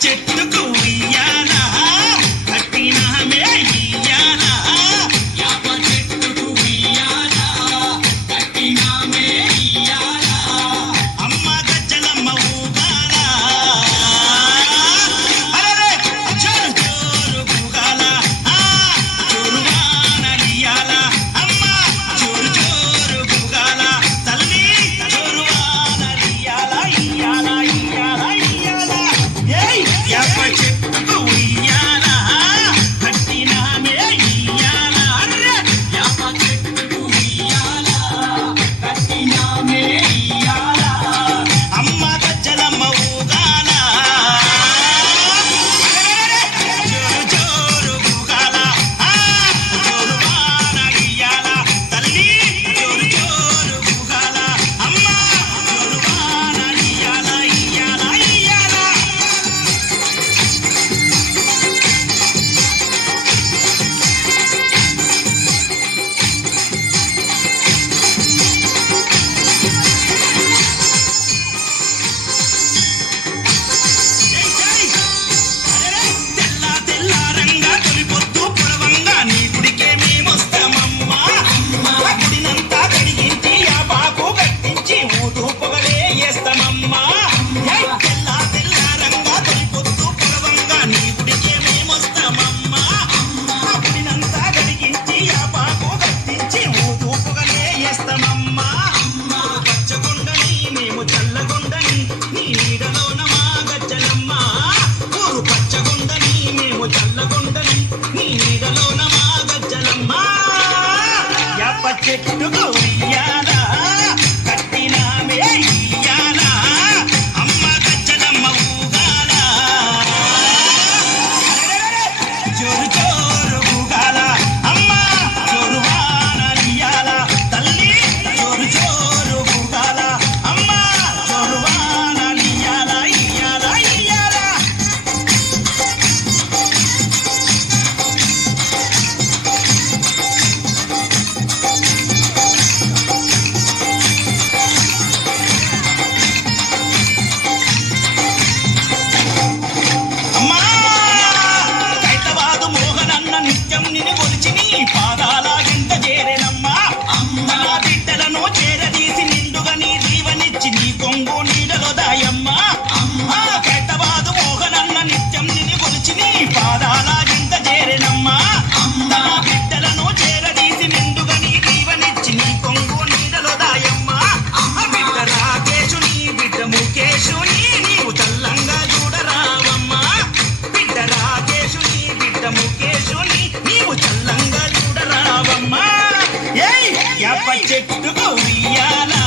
చెట్టుకు ఉయ్యాల కట్టినామే ఇయ్యాల యాప చెట్టుకు ఉయ్యాల కట్టినామే ఇయ్యాల అమ్మ గజ్జలమ్మ ఊగాల అరే జోరు జోరు ఊగాల జోరు వానలియాల అమ్మ జోరు జోరు ఊగాల తల్లి జోరు వానలియాల ఇయ్యాల ఇయ్యాల ఇయ్యాల ఏయ్ యాప చెట్టుకు ఉయ్యాల కట్టినామే ఇయ్యాల అరే యాప చెట్టుకు ఉయ్యాల కట్టినామే ఇయ్యాల అమ్మ గజ్జలమ్మ ఊగాల జోరు జోరు ఊగాల జోరు వానలియాల తల్లి జోరు జోరు ఊగాల అమ్మ జోరు వానలియాల ఇయ్యాల ఇయ్యాల తెల్ల తెల్లారంగా తొలిపొద్దు పొడవంగా నీ గుడికే మేమొస్తామమ్మా గుడినంతా కడిగించి ఆ బాకు కట్టించి ఊదు పొగలే వేస్తామమ్మా తెల్ల తెల్లారంగా తొలిపొద్దు పొడవంగా నీ గుడికే మేమొస్తామమ్మా గుడినంతా కడిగించి ఆ బాకు కట్టించి ఊదు పొగలే వేస్తామమ్మా పచ్చగొండని మేము చల్లగొండని నీ నీడలోన మా గజ్జలమ్మ ఊరు పచ్చగొండని మేము చల్లగొండని నీ నీడలోన మా గజ్జలమ్మ యాప చెట్టుకు ఉయ్యాల కట్టినామే ఇయ్యాల అమ్మ గజ్జలమ్మ ఊగాల జోరు జోరు ఊగాల అమ్మ జోరు వానలియాల తల్లి జోరు జోరు ఊగాల అమ్మ జోరు వానలియాల ఇయ్యాల ఇయ్యాల అమ్మా హైదరాబాదు మోహనన్న నిత్యం నిన్ను కొలిచి నీ పాదాల గింట చేరెనమ్మా నా బిడ్డలను చేరదీసి నిండుగా నీ దీవనిచ్చి నీ కొంగు నీడలో దాయమ్మా హైదరాబాదు మోహనన్న నిత్యం నిన్ను కొలిచి నీ పాదాల గింట చేరెనమ్మా నా బిడ్డలను చేరదీసి నిండుగా నీ దీవనిచ్చి నీ కొంగు నీడలో దాయమ్మా బిడ్డ రాకేశుని బిడ్డ ముఖేశుని నీవు చల్లంగా చూడరావమ్మా బిడ్డ రాకేశుని బిడ్డ ముఖేశుని నీవు చల్లంగా చూడరావమ్మా ఏయ్ యాప చెట్టుకు ఉయ్యాల